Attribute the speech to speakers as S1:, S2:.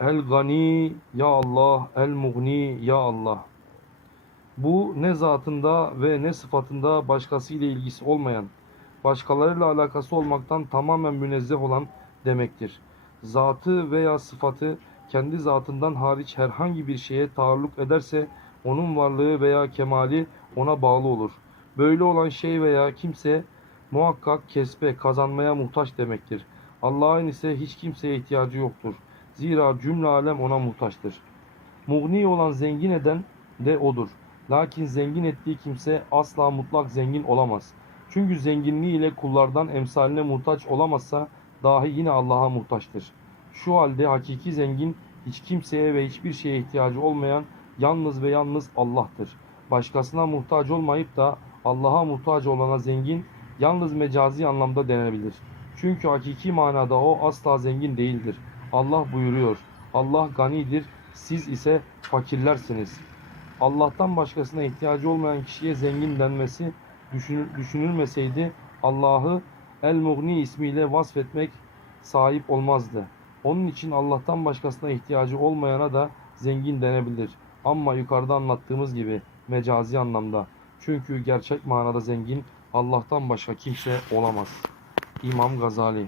S1: El gani ya Allah, el mugni ya Allah. Bu ne zatında ve ne sıfatında başkasıyla ilgisi olmayan, başkalarıyla alakası olmaktan tamamen münezzeh olan demektir. Zatı veya sıfatı kendi zatından hariç herhangi bir şeye taalluk ederse onun varlığı veya kemali ona bağlı olur. Böyle olan şey veya kimse muhakkak kesbe, kazanmaya muhtaç demektir. Allah'ın ise hiç kimseye ihtiyacı yoktur. Zira cümle alem ona muhtaçtır. Mugni olan zengin eden de odur. Lakin zengin ettiği kimse asla mutlak zengin olamaz. Çünkü zenginliği ile kullardan emsaline muhtaç olamazsa dahi yine Allah'a muhtaçtır. Şu halde hakiki zengin hiç kimseye ve hiçbir şeye ihtiyacı olmayan yalnız ve yalnız Allah'tır. Başkasına muhtaç olmayıp da Allah'a muhtaç olana zengin yalnız mecazi anlamda denebilir. Çünkü hakiki manada o asla zengin değildir. Allah buyuruyor. Allah ganidir, siz ise fakirlersiniz. Allah'tan başkasına ihtiyacı olmayan kişiye zengin denmesi düşünül- düşünülmeseydi Allah'ı El-Mughni ismiyle vasfetmek sahip olmazdı. Onun için Allah'tan başkasına ihtiyacı olmayana da zengin denebilir. Ama yukarıda anlattığımız gibi mecazi anlamda. Çünkü gerçek manada zengin Allah'tan başka kimse olamaz. İmam Gazali